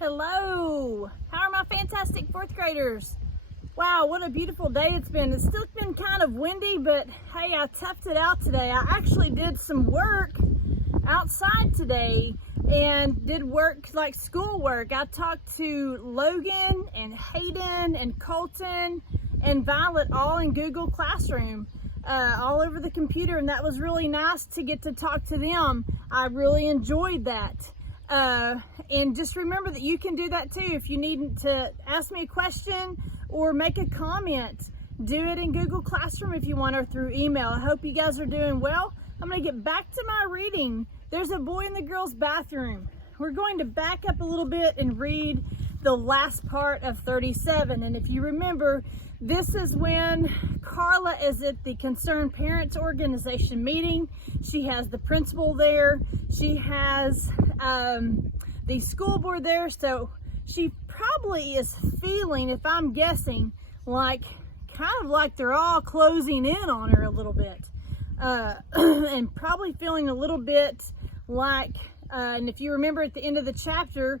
Hello! How are my fantastic fourth graders? Wow, what a beautiful day it's been. It's still been kind of windy, but hey, I toughed it out today. I actually did some work outside today and did work like schoolwork. I talked to Logan and Hayden and Colton and Violet all in Google Classroom, all over the computer, and that was really nice to get to talk to them. I really enjoyed that. And just remember that you can do that too. If you need to ask me a question or make a comment, do it in Google Classroom if you want, or through email. I hope you guys are doing well. I'm going to get back to my reading. There's a boy in the girls' bathroom. We're going to back up a little bit and read the last part of 37. And if you remember, this is when Carla is at the Concerned Parents Organization meeting. She has the principal there. She has the school board there. So she probably is feeling, if I'm guessing, like kind of like they're all closing in on her a little bit. And probably feeling a little bit like, and if you remember at the end of the chapter,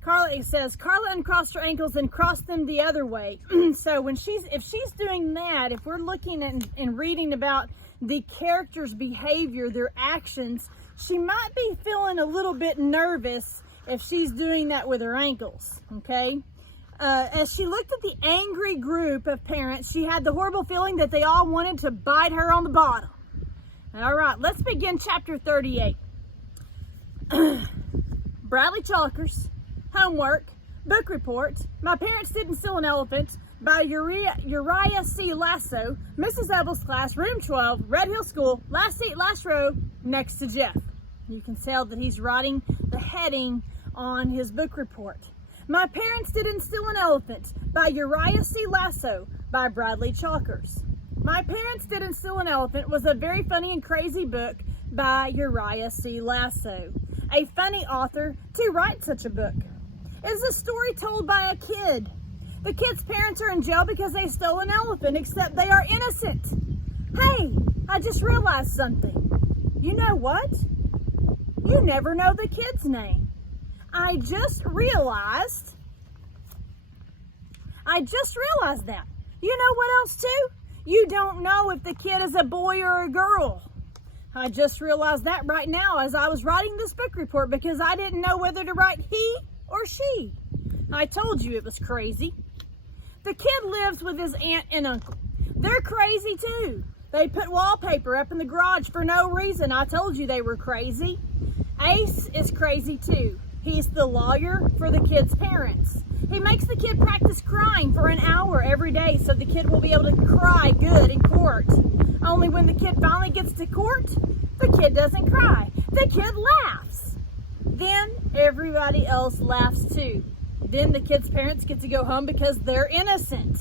Carla uncrossed her ankles and crossed them the other way. So if she's doing that, if we're looking at and reading about the character's behavior, their actions, she might be feeling a little bit nervous if she's doing that with her ankles, okay? As she looked at the angry group of parents, she had the horrible feeling that they all wanted to bite her on the bottom. All right, let's begin chapter 38. Bradley Chalkers, homework, book report, My Parents Didn't Steal an Elephant by Uriah C. Lasso, Mrs. Evel's class, room 12, Red Hill School, last seat, last row, next to Jeff. You can tell that he's writing the heading on his book report. My Parents Didn't Steal an Elephant by Uriah C. Lasso by Bradley Chalkers. My Parents Didn't Steal an Elephant was a very funny and crazy book by Uriah C. Lasso, a funny author to write such a book. It's a story told by a kid. The kid's parents are in jail because they stole an elephant, except they are innocent. Hey, I just realized something. You know what? You never know the kid's name. I just realized that. You know what else too? You don't know if the kid is a boy or a girl. I just realized that right now as I was writing this book report, because I didn't know whether to write he or she. I told you it was crazy. The kid lives with his aunt and uncle. They're crazy too. They put wallpaper up in the garage for no reason. I told you they were crazy. Ace is crazy too. He's the lawyer for the kid's parents. He makes the kid practice crying for an hour every day so the kid will be able to cry good in court. Only when the kid finally gets to court, the kid doesn't cry. The kid laughs. Then everybody else laughs too. Then the kid's parents get to go home because they're innocent.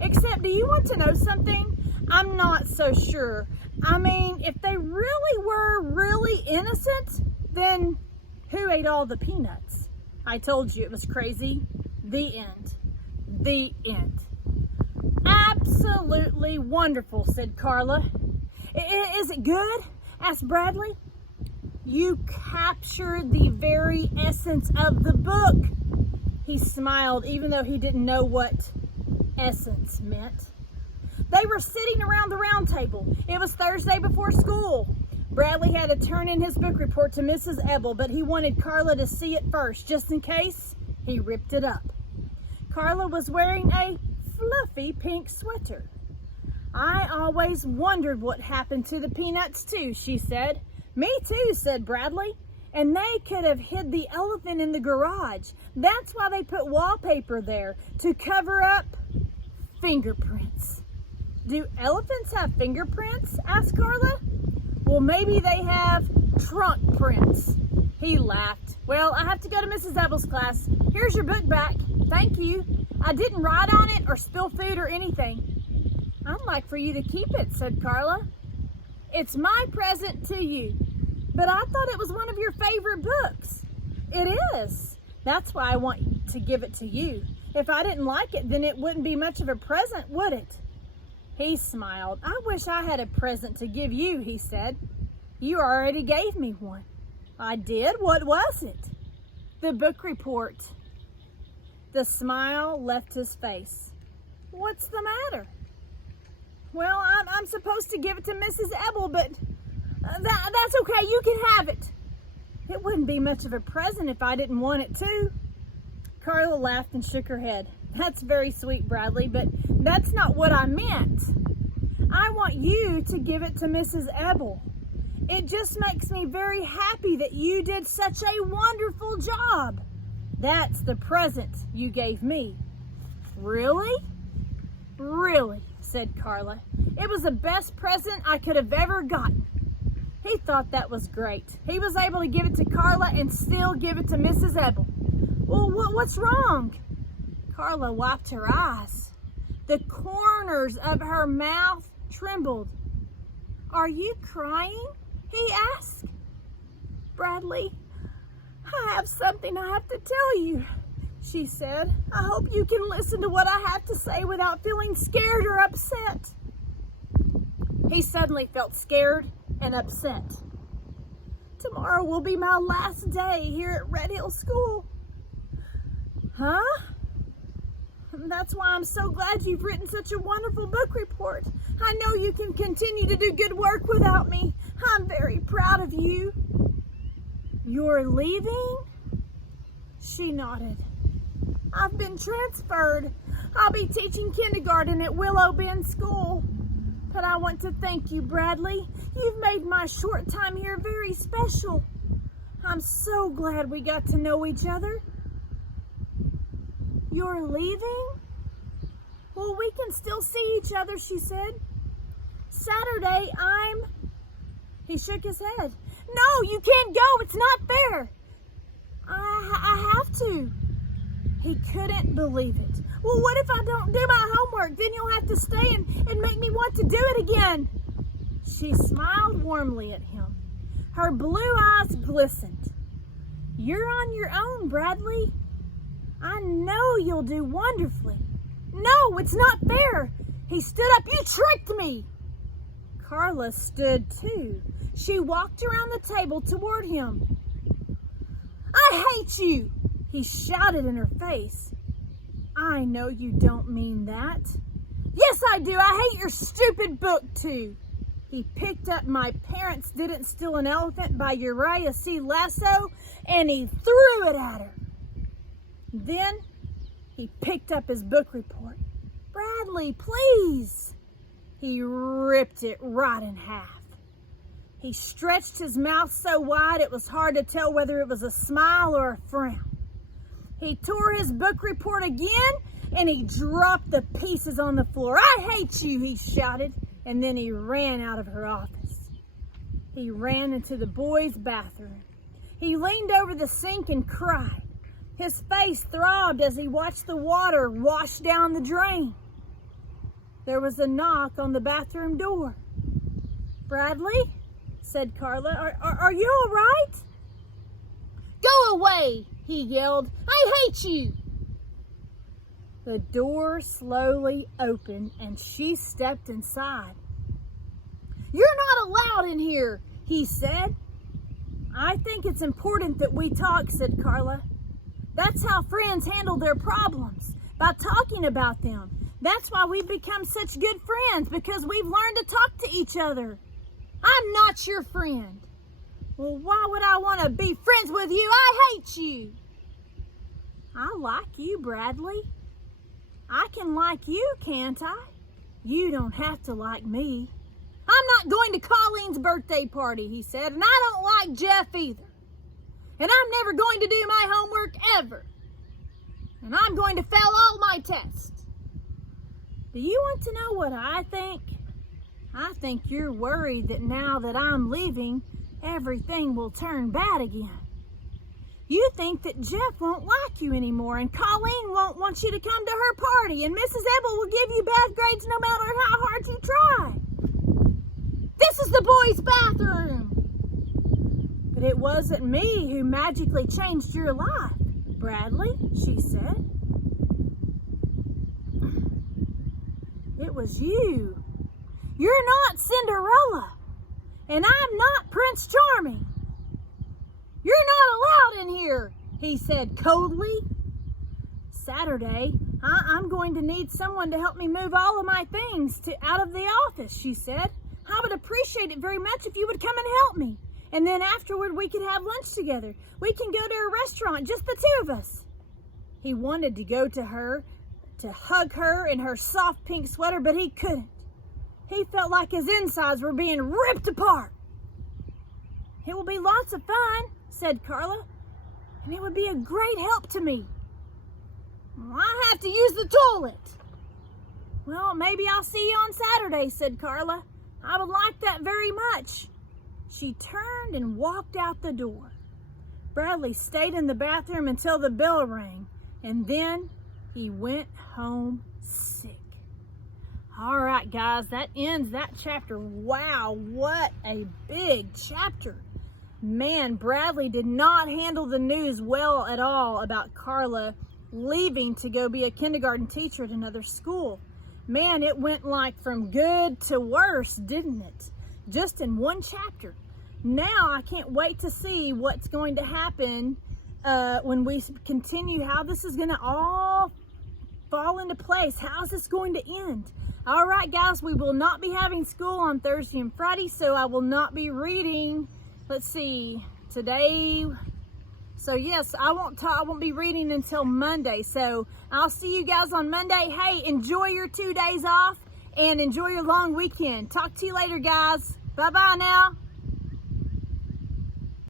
Except, do you want to know something? I'm not so sure. I mean, if they really were really innocent, then who ate all the peanuts? I told you it was crazy. The end. The end. Absolutely wonderful, said Carla. Is it good? Asked Bradley. You captured the very essence of the book. He smiled, even though he didn't know what essence meant. They were sitting around the round table. It was Thursday before school. Bradley had to turn in his book report to Mrs. Ebel, but he wanted Carla to see it first, just in case. He ripped it up. Carla was wearing a fluffy pink sweater. I always wondered what happened to the peanuts too, she said. Me too, said Bradley. And they could have hid the elephant in the garage. That's why they put wallpaper there, to cover up fingerprints. Do elephants have fingerprints? Asked Carla. Well, maybe they have trunk prints. He laughed. Well, I have to go to Mrs. Evel's class. Here's your book back. Thank you. I didn't write on it or spill food or anything. I'd like for you to keep it, said Carla. It's my present to you. But I thought it was one of your favorite books. It is. That's why I want to give it to you. If I didn't like it, then it wouldn't be much of a present, would it? He smiled. I wish I had a present to give you, he said. You already gave me one. I did? What was it? The book report. The smile left his face. What's the matter? Well, I'm supposed to give it to Mrs. Ebel, but that's okay. You can have it. It wouldn't be much of a present if I didn't want it to. Carla laughed and shook her head. That's very sweet, Bradley, but that's not what I meant. I want you to give it to Mrs. Ebel. It just makes me very happy that you did such a wonderful job. That's the present you gave me. Really? Really, said Carla. It was the best present I could have ever gotten. He thought that was great. He was able to give it to Carla and still give it to Mrs. Ebel. Well, what's wrong? Carla wiped her eyes. The corners of her mouth trembled. Are you crying? He asked. Bradley, I have something I have to tell you, she said. I hope you can listen to what I have to say without feeling scared or upset. He suddenly felt scared and upset. Tomorrow will be my last day here at Red Hill School. Huh? That's why I'm so glad you've written such a wonderful book report. I know you can continue to do good work without me. I'm very proud of you. You're leaving? She nodded. I've been transferred. I'll be teaching kindergarten at Willow Bend School. But I want to thank you, Bradley. You've made my short time here very special. I'm so glad we got to know each other. You're leaving? Well, we can still see each other, she said. Saturday, He shook his head. No, you can't go. It's not fair. I have to. He couldn't believe it. Well, what if I don't do my homework? Then you'll have to stay and make me want to do it again. She smiled warmly at him. Her blue eyes glistened. You're on your own, Bradley. I know you'll do wonderfully. No, it's not fair. He stood up. You tricked me. Carla stood too. She walked around the table toward him. I hate you, he shouted in her face. I know you don't mean that. Yes, I do. I hate your stupid book, too. He picked up My Parents Didn't Steal an Elephant by Uriah C. Lasso, and he threw it at her. Then he picked up his book report. Bradley, please. He ripped it right in half. He stretched his mouth so wide it was hard to tell whether it was a smile or a frown. He tore his book report again, and he dropped the pieces on the floor. I hate you, he shouted, and then he ran out of her office. He ran into the boys' bathroom. He leaned over the sink and cried. His face throbbed as he watched the water wash down the drain. There was a knock on the bathroom door. Bradley, said Carla, are you all right? Go away, he yelled. I hate you. The door slowly opened and she stepped inside. You're not allowed in here, he said. I think it's important that we talk, said Carla. That's how friends handle their problems, by talking about them. That's why we've become such good friends, because we've learned to talk to each other. I'm not your friend. Well, why would I want to be friends with you? I hate you. I like you, Bradley. I can like you, can't I? You don't have to like me. I'm not going to Colleen's birthday party, he said, and I don't like Jeff either. And I'm never going to do my homework ever. And I'm going to fail all my tests. Do you want to know what I think? I think you're worried that now that I'm leaving, everything will turn bad again. You think that Jeff won't like you anymore, and Colleen won't want you to come to her party, and Mrs. Ebel will give you bad grades no matter how hard you try. This is the boys' bathroom. But it wasn't me who magically changed your life, Bradley, she said. It was you. You're not Cinderella, and I'm not Prince Charming. You're not allowed in here, he said coldly. Saturday, I'm going to need someone to help me move all of my things out of the office, she said. I would appreciate it very much if you would come and help me. And then afterward, we could have lunch together. We can go to a restaurant, just the two of us. He wanted to go to her, to hug her in her soft pink sweater, but he couldn't. He felt like his insides were being ripped apart. It will be lots of fun, said Carla, and it would be a great help to me. Well, I have to use the toilet. Well, maybe I'll see you on Saturday, said Carla. I would like that very much. She turned and walked out the door. Bradley stayed in the bathroom until the bell rang, and then he went home sick. All right, guys, that ends that chapter. Wow, what a big chapter. Man, Bradley did not handle the news well at all about Carla leaving to go be a kindergarten teacher at another school. Man, it went like from good to worse, didn't it? Just in one chapter. Now I can't wait to see what's going to happen when we continue, how this is going to all fall into place. How is this going to end? All right, guys, we will not be having school on Thursday and Friday, so I will not be reading. Let's see, today. So yes, I won't be reading until Monday. So I'll see you guys on Monday. Hey, enjoy your 2 days off and enjoy your long weekend. Talk to you later, guys. Bye-bye now.